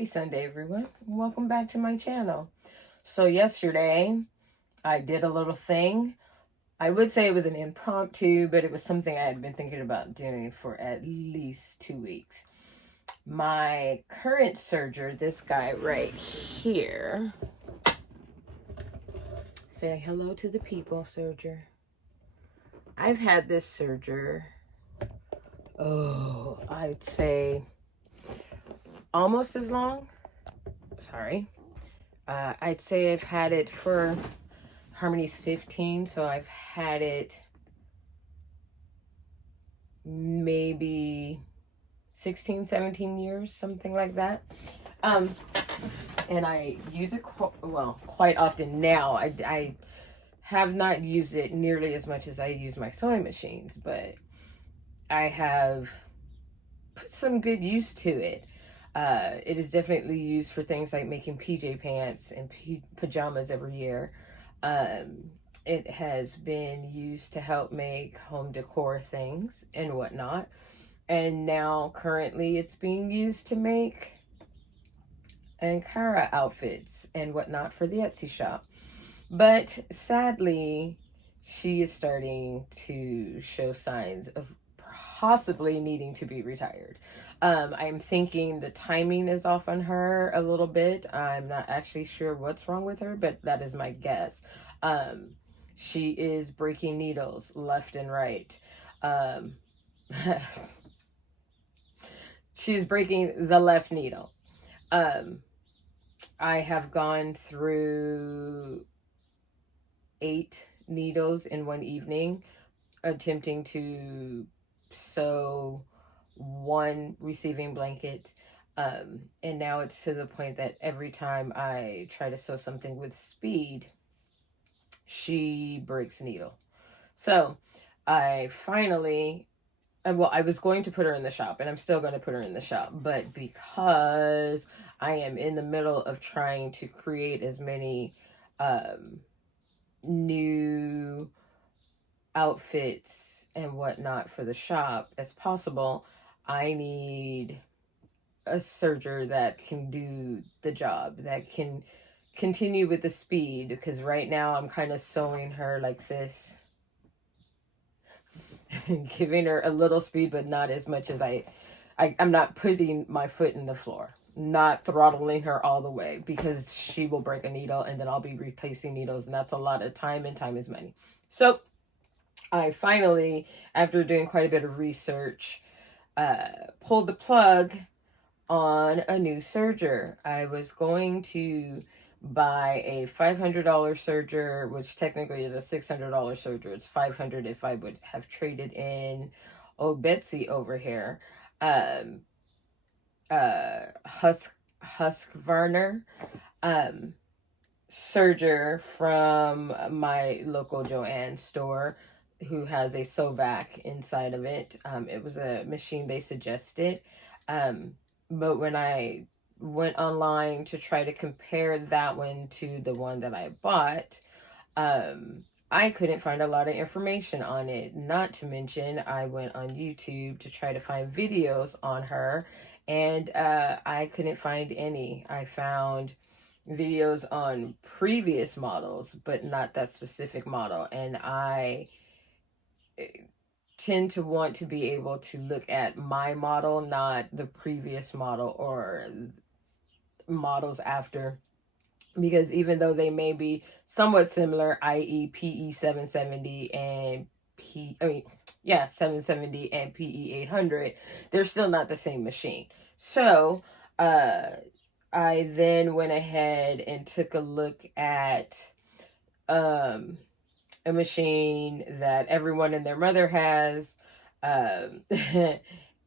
Happy Sunday, everyone. Welcome back to my channel. So yesterday, I did a little thing. I would say it was an impromptu, but it was something I had been thinking about doing for at least 2 weeks. My current serger, this guy right here. Say hello to the people, serger. I've had this serger, I'd say almost as long. Sorry. I'd say I've had it for, Harmony's 15, so I've had it maybe 16, 17 years, something like that. And I use it quite often now. I have not used it nearly as much as I use my sewing machines, but I have put some good use to it. It is definitely used for things like making PJ pants and pajamas every year. It has been used to help make home decor things and whatnot. And now currently it's being used to make Ankara outfits and whatnot for the Etsy shop. But sadly, she is starting to show signs of possibly needing to be retired. I'm thinking the timing is off on her a little bit. I'm not actually sure what's wrong with her, but that is my guess. She is breaking needles left and right. She's breaking the left needle. I have gone through 8 needles in one evening, attempting to sew one receiving blanket. And now it's to the point that every time I try to sew something with speed, she breaks needle. So I finally, I was going to put her in the shop, and I'm still going to put her in the shop, but because I am in the middle of trying to create as many new outfits and whatnot for the shop as possible, I need a serger that can do the job, that can continue with the speed, because right now I'm kind of sewing her like this, giving her a little speed, but not as much as I'm not putting my foot in the floor, not throttling her all the way, because she will break a needle and then I'll be replacing needles, and that's a lot of time, and time is money. So I finally, after doing quite a bit of research, pulled the plug on a new serger. I was going to buy a $500 serger, which technically is a $600 serger. It's $500 if I would have traded in old Betsy over here. Husqvarna serger from my local Joann store, who has a Sovac inside of it. It was a machine they suggested. But when I went online to try to compare that one to the one that I bought, I couldn't find a lot of information on it. Not to mention, I went on YouTube to try to find videos on her, and I couldn't find any. I found videos on previous models, but not that specific model. And I tend to want to be able to look at my model, not the previous model or models after, because even though they may be somewhat similar, i.e. PE 770 and 770 and PE 800, they're still not the same machine. So I then went ahead and took a look at a machine that everyone and their mother has,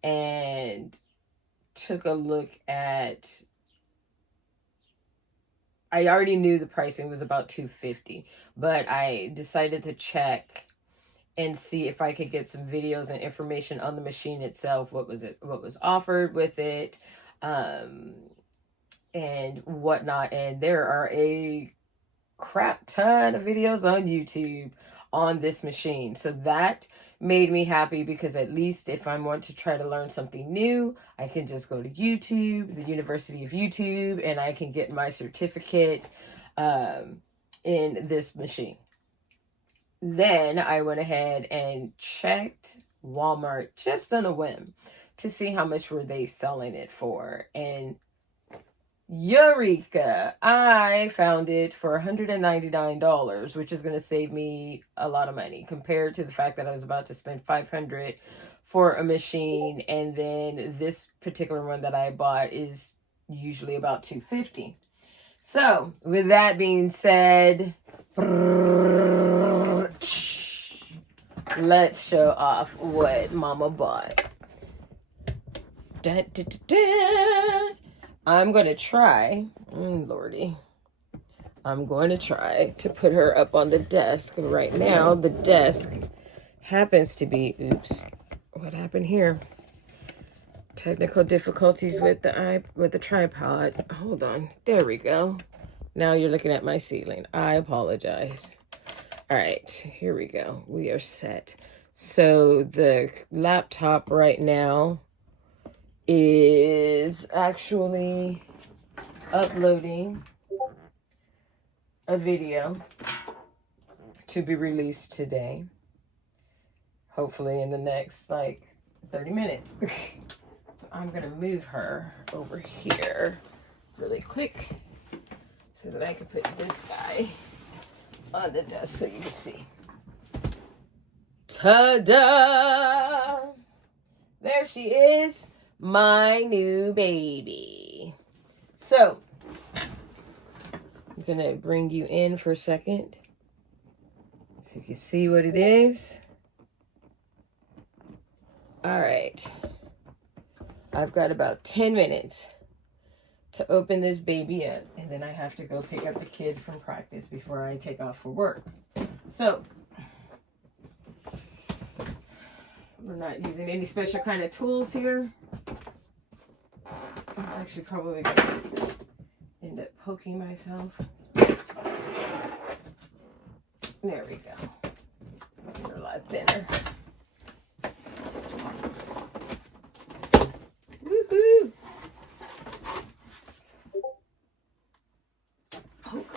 and took a look at, I already knew the pricing was about $250, but I decided to check and see if I could get some videos and information on the machine itself, what was offered with it, and whatnot. And there are a crap ton of videos on YouTube on this machine. So that made me happy because at least if I want to try to learn something new, I can just go to YouTube, the University of YouTube, and I can get my certificate in this machine. Then I went ahead and checked Walmart just on a whim to see how much were they selling it for. And Eureka! I found it for $199, which is going to save me a lot of money compared to the fact that I was about to spend $500 for a machine, and then this particular one that I bought is usually about $250. So, with that being said, let's show off what Mama bought. Dun, dun, dun, dun. I'm going to try, Lordy, I'm going to try to put her up on the desk. Right now, the desk happens to be, oops, what happened here? Technical difficulties with the tripod. Hold on, there we go. Now you're looking at my ceiling. I apologize. All right, here we go. We are set. So the laptop right now is actually uploading a video to be released today, hopefully in the next like 30 minutes. So I'm gonna move her over here really quick so that I can put this guy on the desk so you can see. Ta-da! There she is, my new baby. So, I'm gonna bring you in for a second so you can see what it is. All right. I've got about 10 minutes to open this baby up, and then I have to go pick up the kid from practice before I take off for work. So, we're not using any special kind of tools here. I'm actually probably going to end up poking myself. There we go. You're a lot thinner. Woohoo! Poke.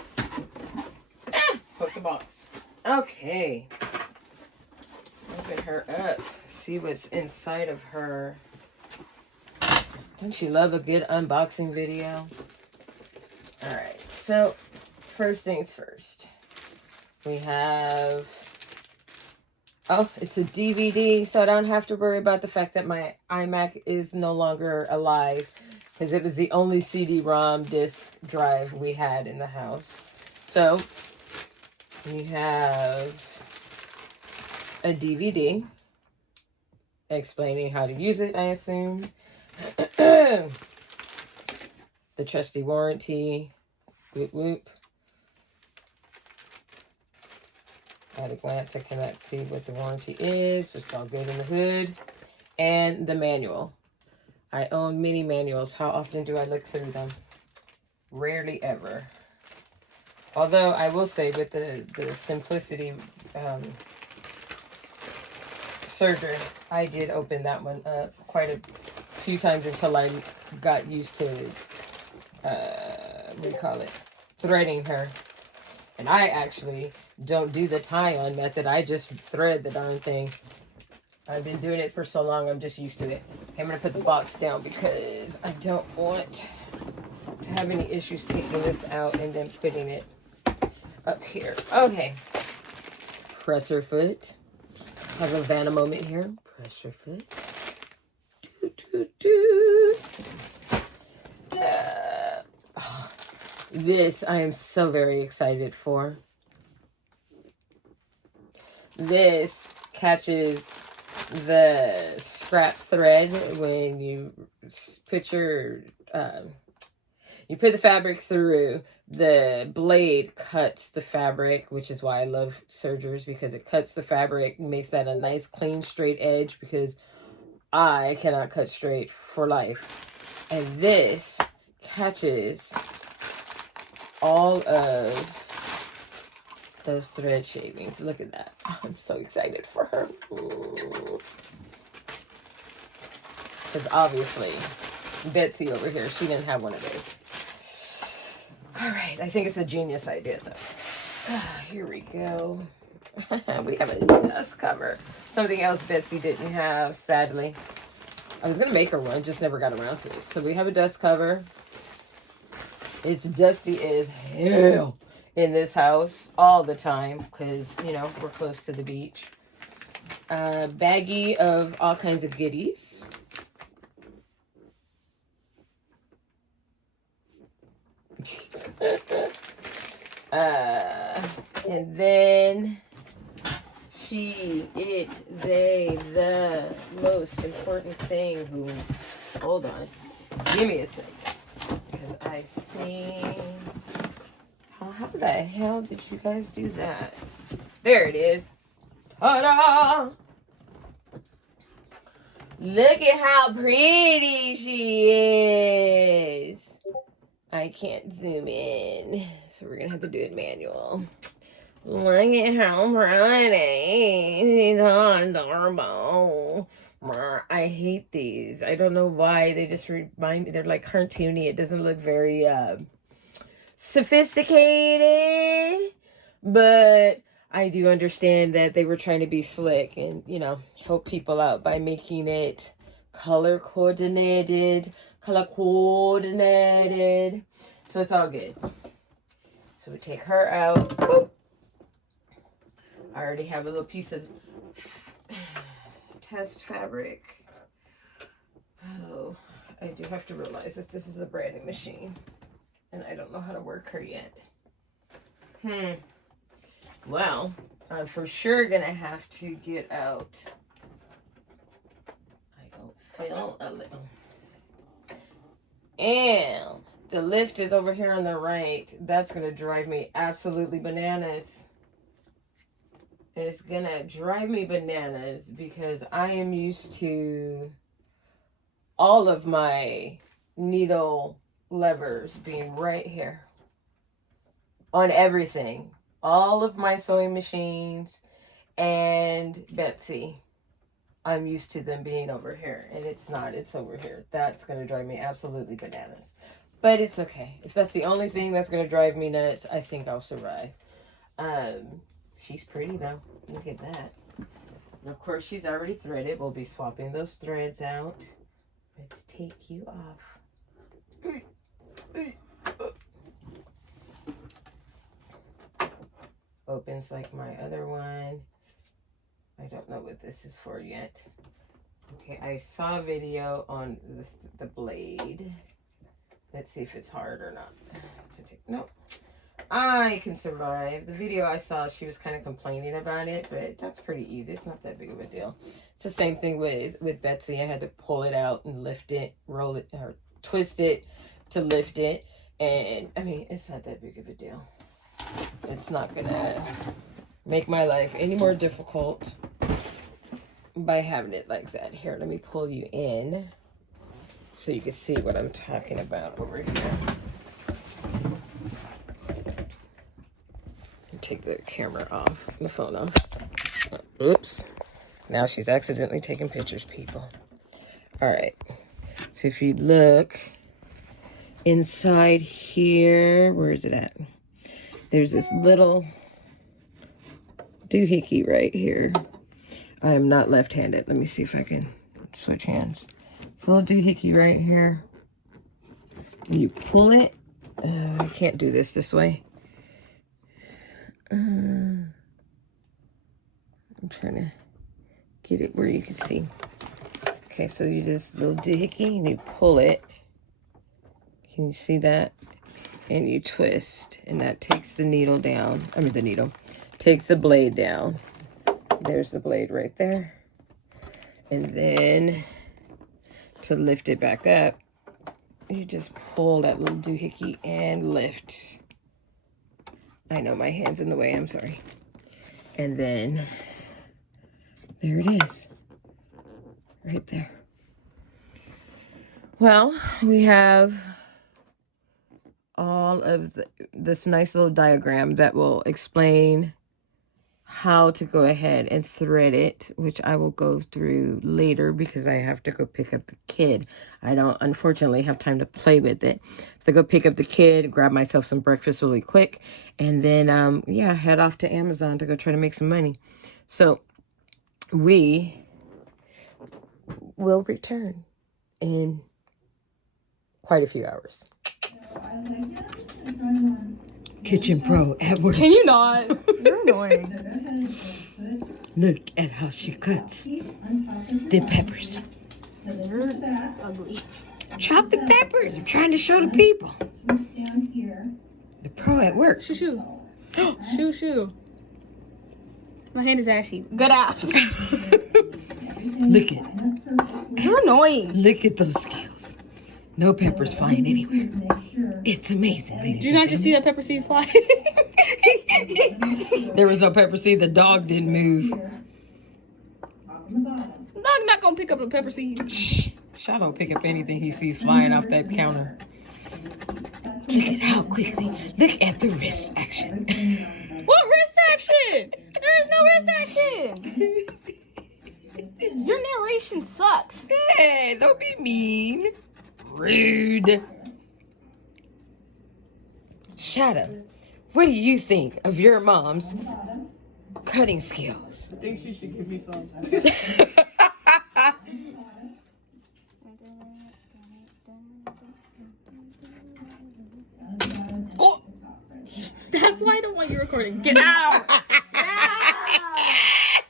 Ah! Poke the box. Okay. Open her up. See what's inside of her. Don't you love a good unboxing video? Alright, so first things first. We have, oh, it's a DVD, so I don't have to worry about the fact that my iMac is no longer alive, because it was the only CD-ROM disc drive we had in the house. So, we have a DVD explaining how to use it, I assume. The trusty warranty. Whoop whoop. At a glance, I cannot see what the warranty is, but it's all good in the hood. And the manual. I own many manuals. How often do I look through them? Rarely ever. Although I will say with the Simplicity surgery, I did open that one up quite a few times until I got used to, what do you call it, threading her. And I actually don't do the tie-on method. I just thread the darn thing. I've been doing it for so long, I'm just used to it. Okay, I'm going to put the box down because I don't want to have any issues taking this out and then putting it up here. Okay. Presser foot. Have a Vanna moment here. Presser foot. This I am so very excited for. This catches the scrap thread when you put your you put the fabric through. The blade cuts the fabric, which is why I love sergers, because it cuts the fabric, makes that a nice clean straight edge, because I cannot cut straight for life. And this catches all of those thread shavings. Look at that. I'm so excited for her. Because obviously, Betsy over here, she didn't have one of those. All right, I think it's a genius idea, though. Here we go. We have a dust cover. Something else Betsy didn't have, sadly. I was going to make her one, just never got around to it. So we have a dust cover. It's dusty as hell in this house all the time because, you know, we're close to the beach. A baggie of all kinds of goodies. And then she, it, they, the most important thing who, hold on, give me a second, because I see, how the hell did you guys do that? There it is. Ta-da! Look at how pretty she is. I can't zoom in, so we're gonna have to do it manual. Look at how pretty. She's adorable. I hate these. I don't know why. They just remind me. They're like cartoony. It doesn't look very sophisticated. But I do understand that they were trying to be slick and, you know, help people out by making it color coordinated. So it's all good. So we take her out. Whoop. I already have a little piece of test fabric. Oh, I do have to realize this is a branding machine. And I don't know how to work her yet. Well, I'm for sure gonna have to get out. I don't feel a little. And the lift is over here on the right. That's gonna drive me absolutely bananas. And it's gonna drive me bananas because I am used to all of my needle levers being right here on everything. All of my sewing machines and Betsy, I'm used to them being over here, and it's not. It's over here. That's gonna drive me absolutely bananas. But it's okay. If that's the only thing that's gonna drive me nuts, I think I'll survive. She's pretty though. Look at that. And of course, she's already threaded. We'll be swapping those threads out. Let's take you off. Opens like my other one. I don't know what this is for yet. Okay, I saw a video on the blade. Let's see if it's hard or not. Nope. I can survive. The video I saw, she was kind of complaining about it, but that's pretty easy. It's not that big of a deal. It's the same thing with Betsy. I had to pull it out and lift it, roll it, or twist it to lift it. And, I mean, it's not that big of a deal. It's not going to make my life any more difficult by having it like that. Here, let me pull you in so you can see what I'm talking about over here. Take the camera off, the phone off. Oops. Now she's accidentally taking pictures, people. All right. So if you look inside here, where is it at? There's this little doohickey right here. I am not left-handed. Let me see if I can switch hands. It's a little doohickey right here. When you pull it, I can't do this way. I'm trying to get it where you can see. Okay, so you just little doohickey and you pull it. Can you see that? And you twist, and that takes the needle down. I mean, the needle takes the blade down. There's the blade right there. And then to lift it back up, you just pull that little doohickey and lift. I know my hand's in the way, I'm sorry. And then, there it is. Right there. Well, we have all of this nice little diagram that will explain how to go ahead and thread it, which I will go through later because I have to go pick up the kid. I don't, unfortunately, have time to play with it. So go pick up the kid, grab myself some breakfast really quick, and then, yeah, head off to Amazon to go try to make some money. So we will return in quite a few hours. Kitchen Pro at work. Can you not? You're annoying. Look at how she cuts the peppers. You're ugly. Chop the peppers. I'm trying to show the people. The pro at work. Shoo shoo. Shoo shoo. My hand is ashy. Good ass. Look at. You're annoying. Look at those scales. No peppers flying anywhere. It's amazing, ladies. Did you not just see that pepper seed fly? There was no pepper seed. The dog didn't move. Dog not gonna pick up a pepper seed. Shh. Shadow pick up anything he sees flying off that counter. Look at how quickly. Look at the wrist action. What wrist action? There is no wrist action. Your narration sucks. Hey, don't be mean. Rude. Shadow, what do you think of your mom's cutting skills? I think she should give me some. Oh, that's why I don't want you recording. Get out! Get out!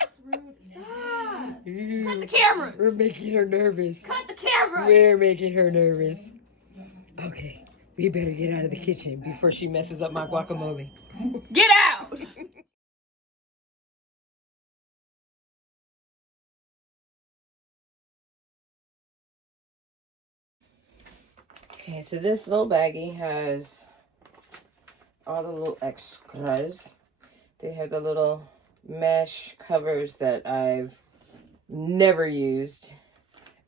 That's rude. Stop! Cut the camera! We're making her nervous. Cut the camera! We're making her nervous. Okay, we better get out of the kitchen before she messes up my guacamole. Get out! Okay, so this little baggie has all the little extras. They have the little mesh covers that I've never used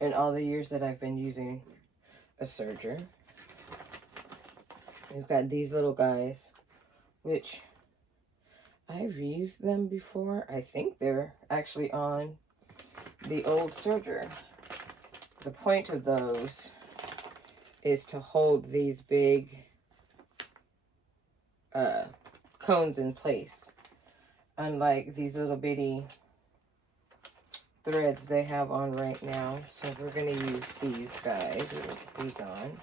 in all the years that I've been using a serger. We've got these little guys, which I've used them before. I think they're actually on the old serger. The point of those is to hold these big cones in place. Unlike these little bitty threads they have on right now. So we're going to use these guys. We'll put these on.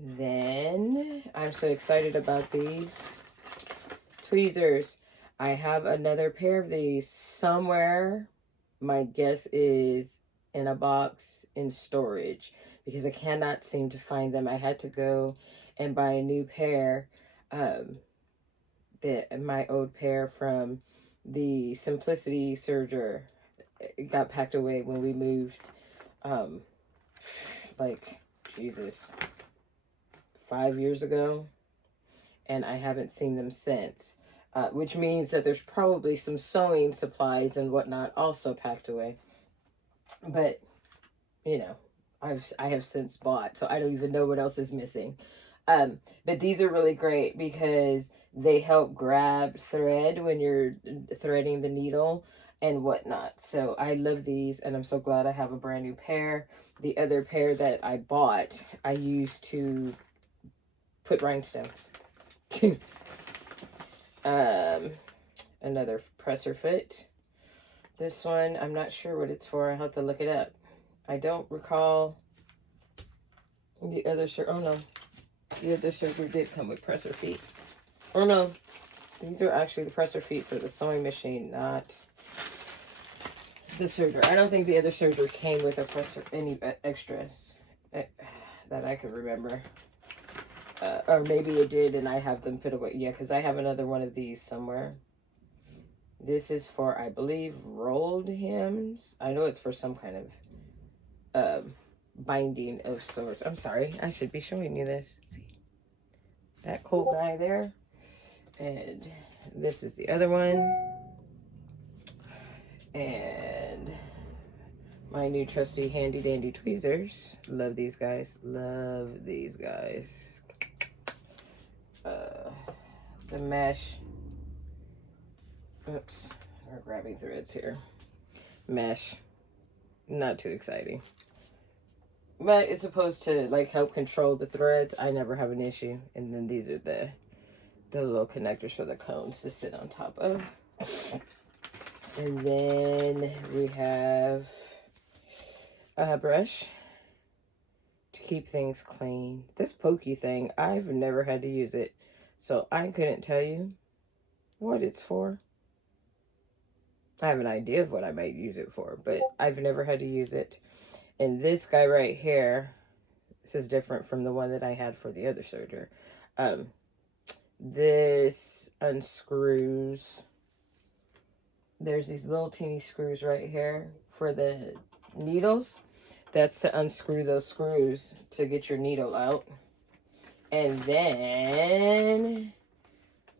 Then, I'm so excited about these tweezers. I have another pair of these somewhere. My guess is in a box in storage because I cannot seem to find them. I had to go and buy a new pair. My old pair from the Simplicity serger, it got packed away when we moved, like, Jesus, 5 years ago, and I haven't seen them since, which means that there's probably some sewing supplies and whatnot also packed away, but, you know, I have since bought, so I don't even know what else is missing. But these are really great because they help grab thread when you're threading the needle and whatnot. So I love these, and I'm so glad I have a brand new pair. The other pair that I bought, I used to put rhinestones. Another presser foot. This one, I'm not sure what it's for. I'll have to look it up. I don't recall the other shirt. Oh no. The other serger did come with presser feet. Or no, these are actually the presser feet for the sewing machine, not the serger. I don't think the other serger came with a presser, any extras that I could remember. Or maybe it did and I have them put away. Yeah, because I have another one of these somewhere. This is for, I believe, rolled hems. I know it's for some kind of binding of sorts. I'm sorry, I should be showing you this. See that cool guy there, and this is the other one, and my new trusty handy dandy tweezers. Love these guys. Love these guys. The mesh. Oops, we're grabbing threads here. Mesh. Not too exciting. But it's supposed to like help control the threads. I never have an issue. And then these are the little connectors for the cones to sit on top of. And then we have a brush to keep things clean. This pokey thing, I've never had to use it, so I couldn't tell you what it's for. I have an idea of what I might use it for, but I've never had to use it. And this guy right here, this is different from the one that I had for the other serger. This unscrews. There's these little teeny screws right here for the needles. That's to unscrew those screws to get your needle out. And then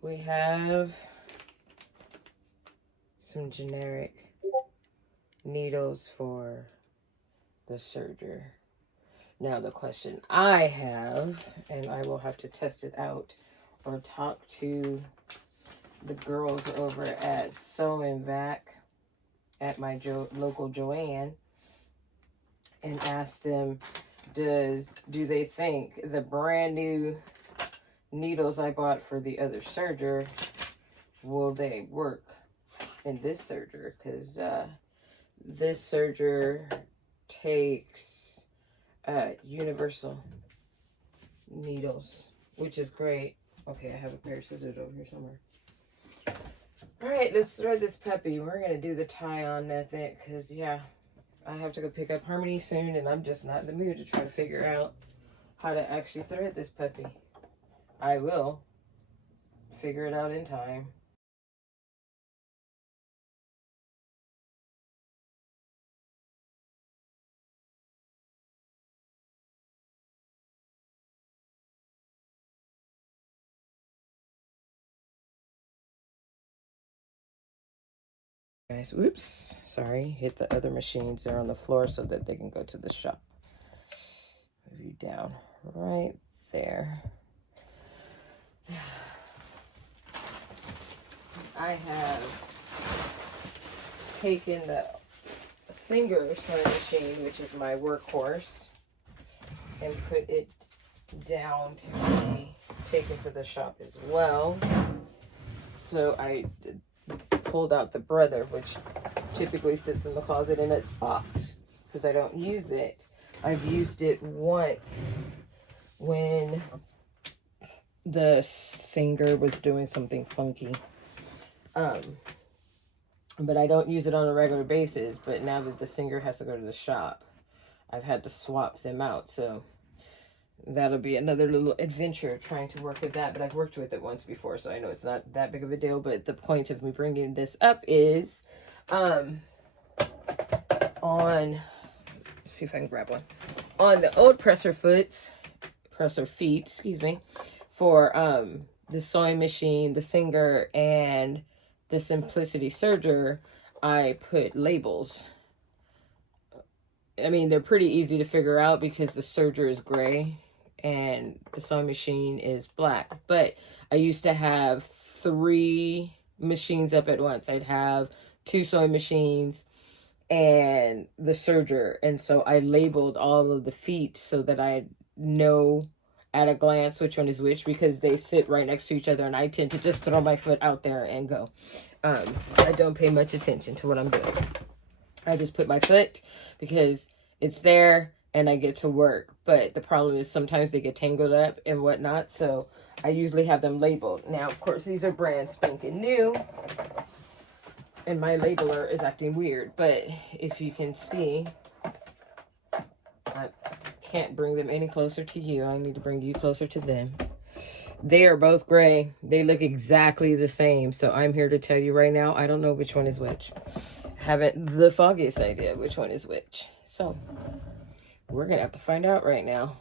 we have some generic needles for the serger. Now the question I have, and I will have to test it out or talk to the girls over at Sew and Vac at my local Joann and ask them, do they think the brand new needles I bought for the other serger, will they work in this serger? Because this serger takes universal needles, which is great. Okay, I have a pair of scissors over here somewhere. All right, let's thread this puppy. We're going to do the tie-on method because, yeah, I have to go pick up Harmony soon, and I'm just not in the mood to try to figure out how to actually thread this puppy. I will figure it out in time. Guys, whoops, sorry, hit the other machines. They're on the floor so that they can go to the shop. Move you down right there. I have taken the Singer sewing machine, which is my workhorse, and put it down to be taken to the shop as well. So I pulled out the brother, which typically sits in the closet in its box because I don't use it. I've used it once when the Singer was doing something funky. But I don't use it on a regular basis. But now that the Singer has to go to the shop, I've had to swap them out. So that'll be another little adventure trying to work with that. But I've worked with it once before, so I know it's not that big of a deal. But the point of me bringing this up is on, let's see if I can grab one, on the old presser feet, excuse me, for the sewing machine, the Singer, and the Simplicity serger, I put labels. I mean, they're pretty easy to figure out because the serger is gray and the sewing machine is black. But I used to have 3 machines up at once. I'd have 2 sewing machines and the serger. And so I labeled all of the feet so that I know at a glance which one is which, because they sit right next to each other and I tend to just throw my foot out there and go. I don't pay much attention to what I'm doing. I just put my foot because it's there and I get to work. But the problem is sometimes they get tangled up and whatnot, so I usually have them labeled. Now, of course, these are brand spanking new and my labeler is acting weird, but if you can see, I can't bring them any closer to you. I need to bring you closer to them. They are both gray. They look exactly the same. So I'm here to tell you right now, I don't know which one is which. Haven't the foggiest idea which one is which. So we're going to have to find out right now.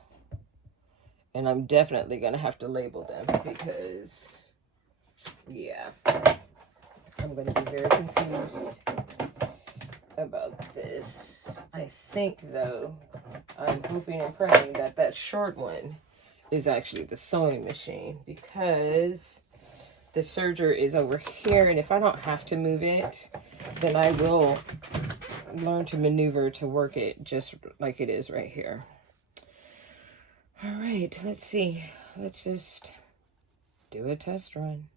And I'm definitely going to have to label them because, yeah, I'm going to be very confused about this. I think, though, I'm hoping and praying that that short one is actually the sewing machine, because the serger is over here, and if I don't have to move it, then I will learn to maneuver to work it just like it is right here. All right, let's see. Let's just do a test run.